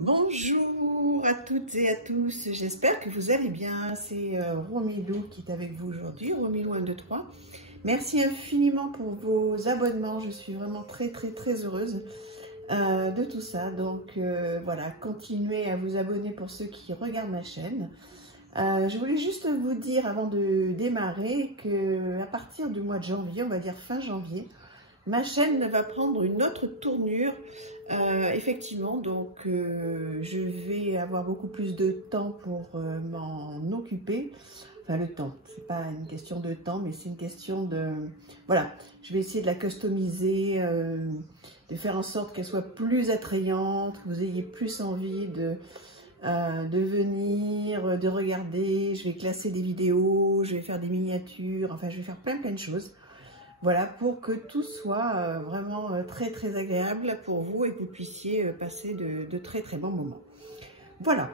Bonjour à toutes et à tous, j'espère que vous allez bien. C'est Romilou qui est avec vous aujourd'hui, Romilou 1, 2, 3. Merci infiniment pour vos abonnements, je suis vraiment très heureuse de tout ça. Donc voilà, continuez à vous abonner pour ceux qui regardent ma chaîne. Je voulais juste vous dire avant de démarrer que à partir du mois de janvier, on va dire fin janvier, ma chaîne va prendre une autre tournure, effectivement, donc je vais avoir beaucoup plus de temps pour m'en occuper. Enfin, le temps, c'est pas une question de temps, mais c'est une question de... Voilà, je vais essayer de la customiser, de faire en sorte qu'elle soit plus attrayante, que vous ayez plus envie de venir, de regarder. Je vais classer des vidéos, je vais faire des miniatures, enfin, je vais faire plein de choses. Voilà, pour que tout soit vraiment très agréable pour vous et que vous puissiez passer de très bons moments. Voilà,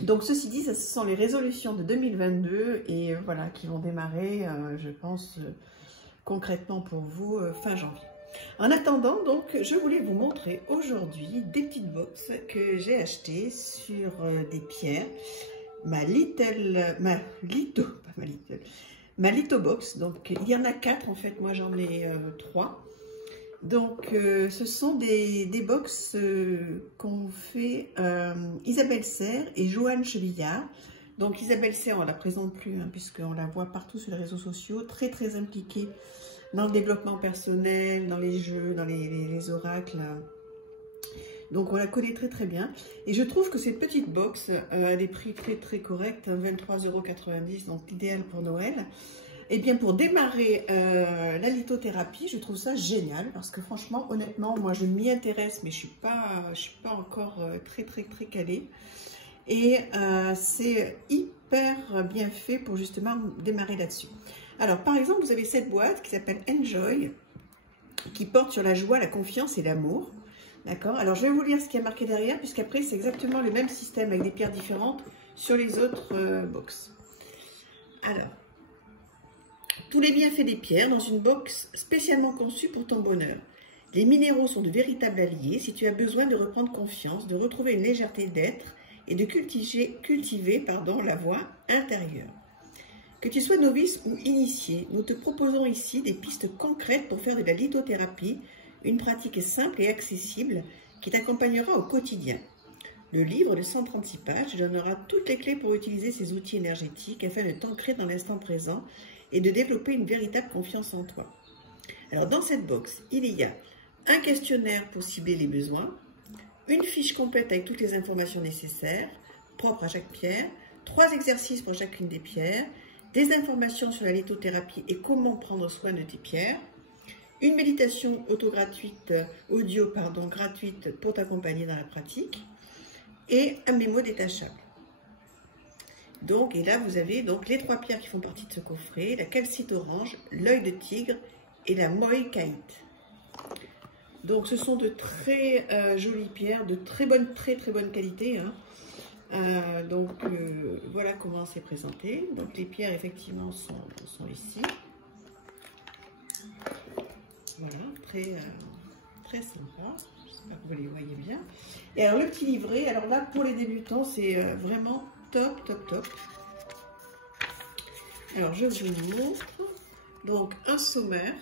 donc ceci dit, ce sont les résolutions de 2022 et voilà, qui vont démarrer, je pense, concrètement pour vous, fin janvier. En attendant, donc, je voulais vous montrer aujourd'hui des petites boxes que j'ai achetées sur des pierres, ma Litho Box. Donc il y en a 4 en fait, moi j'en ai 3. Donc ce sont des box qu'ont fait Isabelle Serre et Joanne Chevillard. Donc Isabelle Serre, on ne la présente plus, hein, puisqu'on la voit partout sur les réseaux sociaux, très impliquée dans le développement personnel, dans les jeux, dans les oracles. Donc on la connaît très bien. Et je trouve que cette petite box a des prix très corrects, 23,90 €, donc idéal pour Noël. Et bien pour démarrer la lithothérapie, je trouve ça génial parce que franchement, honnêtement, moi je m'y intéresse, mais je suis pas encore très calée. Et c'est hyper bien fait pour justement démarrer là-dessus. Alors par exemple, vous avez cette boîte qui s'appelle Enjoy, qui porte sur la joie, la confiance et l'amour. D'accord. Alors, je vais vous lire ce qui est marqué derrière, puisqu'après, c'est exactement le même système avec des pierres différentes sur les autres box. Alors, tous les bienfaits des pierres dans une box spécialement conçue pour ton bonheur. Les minéraux sont de véritables alliés si tu as besoin de reprendre confiance, de retrouver une légèreté d'être et de cultiver la voix intérieure. Que tu sois novice ou initié, nous te proposons ici des pistes concrètes pour faire de la lithothérapie une pratique simple et accessible qui t'accompagnera au quotidien. Le livre de 136 pages donnera toutes les clés pour utiliser ces outils énergétiques afin de t'ancrer dans l'instant présent et de développer une véritable confiance en toi. Alors dans cette box, il y a un questionnaire pour cibler les besoins, une fiche complète avec toutes les informations nécessaires, propres à chaque pierre, 3 exercices pour chacune des pierres, des informations sur la lithothérapie et comment prendre soin de tes pierres, une méditation audio gratuite pour t'accompagner dans la pratique et un mémo détachable. Donc, et là, vous avez donc les 3 pierres qui font partie de ce coffret, la calcite orange, l'œil de tigre et la moïcaïte. Donc, ce sont de très jolies pierres, de très bonne qualité, hein. Voilà comment c'est présenté. Donc, les pierres, effectivement, sont ici. Voilà, très sympa. J'espère que vous les voyez bien. Et alors, le petit livret, alors là, pour les débutants, c'est vraiment top. Alors, je vous montre. Donc, un sommaire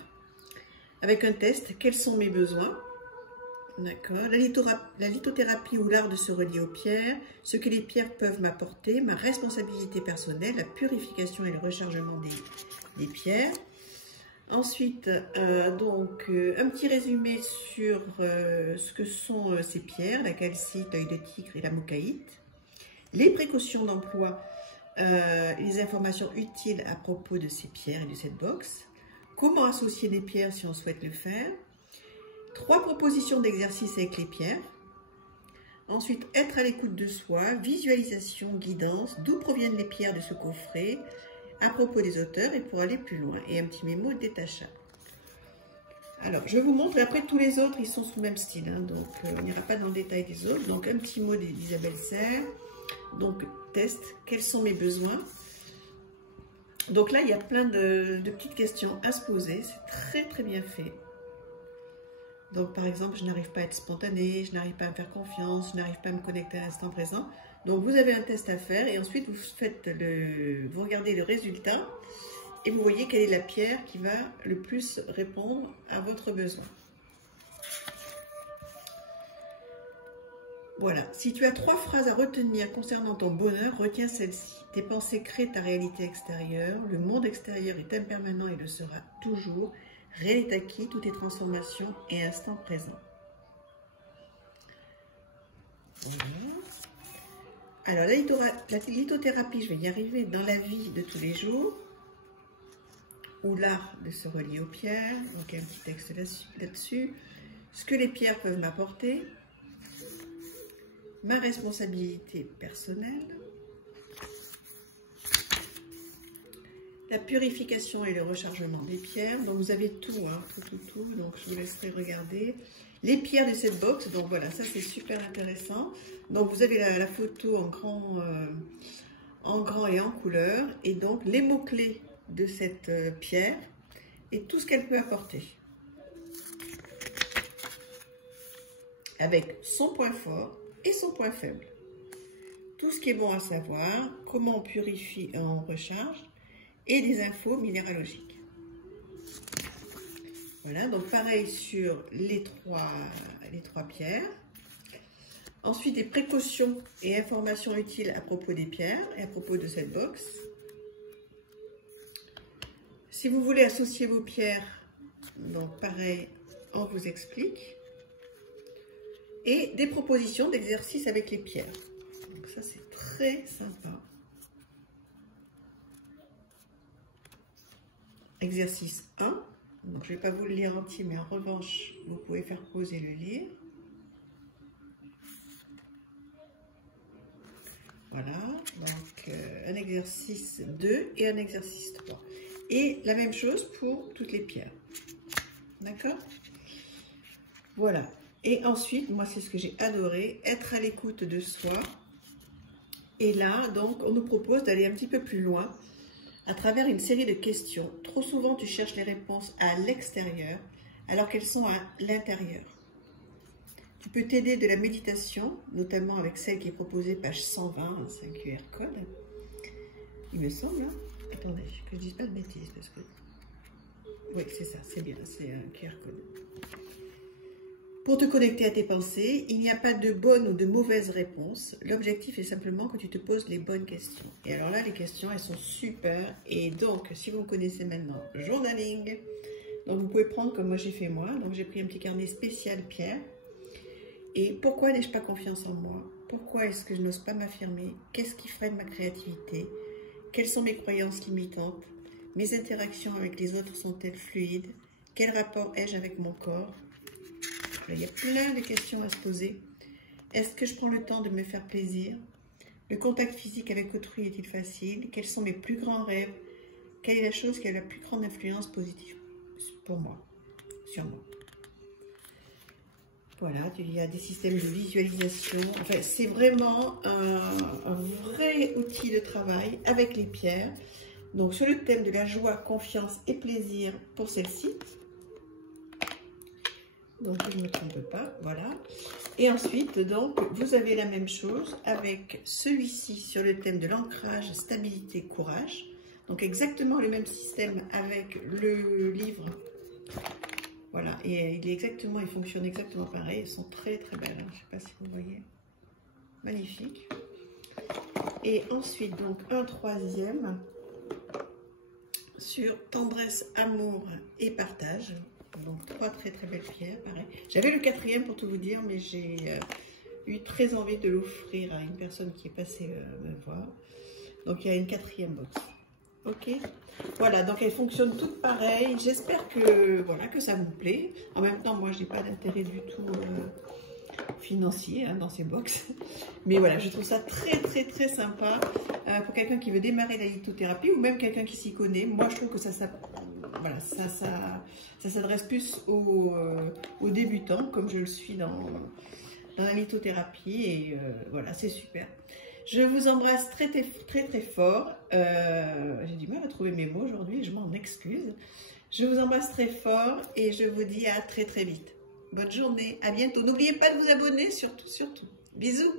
avec un test. Quels sont mes besoins? D'accord. La lithothérapie ou l'art de se relier aux pierres. Ce que les pierres peuvent m'apporter. Ma responsabilité personnelle. La purification et le rechargement des pierres. Ensuite, un petit résumé sur ce que sont ces pierres, la calcite, l'œil de tigre et la mocaïte, les précautions d'emploi, les informations utiles à propos de ces pierres et de cette box, comment associer des pierres si on souhaite le faire, 3 propositions d'exercices avec les pierres, ensuite être à l'écoute de soi, visualisation, guidance, d'où proviennent les pierres de ce coffret, à propos des auteurs et pour aller plus loin, et un petit mémo détachable. Alors, je vous montre, et après tous les autres, ils sont sous le même style, hein, donc on n'ira pas dans le détail des autres. Donc, un petit mot d'Isabelle Serre. Donc, test, quels sont mes besoins? Donc là, il y a plein de petites questions à se poser, c'est très bien fait. Donc par exemple, je n'arrive pas à être spontanée, je n'arrive pas à me faire confiance, je n'arrive pas à me connecter à l'instant présent. Donc vous avez un test à faire et ensuite vous regardez le résultat et vous voyez quelle est la pierre qui va le plus répondre à votre besoin. Voilà, si tu as 3 phrases à retenir concernant ton bonheur, retiens celle-ci. Tes pensées créent ta réalité extérieure, le monde extérieur est impermanent et le sera toujours. Rien n'est acquis, tout est transformation et instant présent. Voilà. Alors la lithothérapie, je vais y arriver, dans la vie de tous les jours, ou l'art de se relier aux pierres, donc il y a un petit texte là-dessus, ce que les pierres peuvent m'apporter, ma responsabilité personnelle, la purification et le rechargement des pierres. Donc vous avez tout, hein, tout, donc je vous laisserai regarder. Les pierres de cette box, donc voilà, ça c'est super intéressant. Donc vous avez la photo en grand et en couleur, et donc les mots-clés de cette pierre et tout ce qu'elle peut apporter. Avec son point fort et son point faible. Tout ce qui est bon à savoir, comment on purifie et on recharge, et des infos minéralogiques. Voilà, donc pareil sur les trois pierres. Ensuite, des précautions et informations utiles à propos des pierres et à propos de cette box. Si vous voulez associer vos pierres, donc pareil, on vous explique. Et des propositions d'exercices avec les pierres. Donc ça, c'est très sympa. Exercice 1. Donc, je ne vais pas vous le lire entier, mais en revanche, vous pouvez faire pause et le lire. Voilà. Donc, un exercice 2 et un exercice 3. Et la même chose pour toutes les pierres. D'accord? Voilà. Et ensuite, moi, c'est ce que j'ai adoré, être à l'écoute de soi. Et là, donc, on nous propose d'aller un petit peu plus loin à travers une série de questions. Trop souvent, tu cherches les réponses à l'extérieur, alors qu'elles sont à l'intérieur. Tu peux t'aider de la méditation, notamment avec celle qui est proposée, page 120, c'est un QR code. Il me semble, hein. Attendez, que je ne dise pas de bêtises, parce que... Oui, c'est ça, c'est bien, c'est un QR code. Pour te connecter à tes pensées, il n'y a pas de bonne ou de mauvaise réponse. L'objectif est simplement que tu te poses les bonnes questions. Et alors là, les questions, elles sont super. Et donc, si vous me connaissez maintenant, journaling. Donc, vous pouvez prendre comme moi j'ai fait moi. Donc, j'ai pris un petit carnet spécial pierre. Et pourquoi n'ai-je pas confiance en moi? Pourquoi est-ce que je n'ose pas m'affirmer? Qu'est-ce qui freine ma créativité? Quelles sont mes croyances limitantes? Mes interactions avec les autres sont-elles fluides? Quel rapport ai-je avec mon corps? Il y a plein de questions à se poser. Est-ce que je prends le temps de me faire plaisir? Le contact physique avec autrui est-il facile? Quels sont mes plus grands rêves? Quelle est la chose qui a la plus grande influence positive pour moi, sur moi? Voilà, il y a des systèmes de visualisation. Enfin, c'est vraiment un vrai outil de travail avec les pierres. Donc, sur le thème de la joie, confiance et plaisir pour celle-ci. Donc, je ne me trompe pas, voilà. Et ensuite, donc, vous avez la même chose avec celui-ci sur le thème de l'ancrage, stabilité, courage. Donc, exactement le même système avec le livre. Voilà, et il fonctionne exactement pareil. Elles sont très, très belles. Je ne sais pas si vous voyez. Magnifique. Et ensuite, donc, un troisième sur tendresse, amour et partage. Donc, 3 très très belles pierres, pareil. J'avais le 4e pour tout vous dire, mais j'ai eu très envie de l'offrir à une personne qui est passée me voir. Donc, il y a une 4e box. Ok, voilà, donc elles fonctionnent toutes pareilles. J'espère que, voilà, que ça vous plaît. En même temps, moi, je n'ai pas d'intérêt du tout financier hein, dans ces box. Mais voilà, je trouve ça très très très sympa pour quelqu'un qui veut démarrer la lithothérapie ou même quelqu'un qui s'y connaît. Moi, je trouve que ça s'adresse plus aux débutants, comme je le suis dans la lithothérapie. Et voilà, c'est super. Je vous embrasse très très très, très fort. J'ai du mal à trouver mes mots aujourd'hui, je m'en excuse. Je vous embrasse très fort et je vous dis à très très vite. Bonne journée. À bientôt. N'oubliez pas de vous abonner, surtout, surtout. Bisous.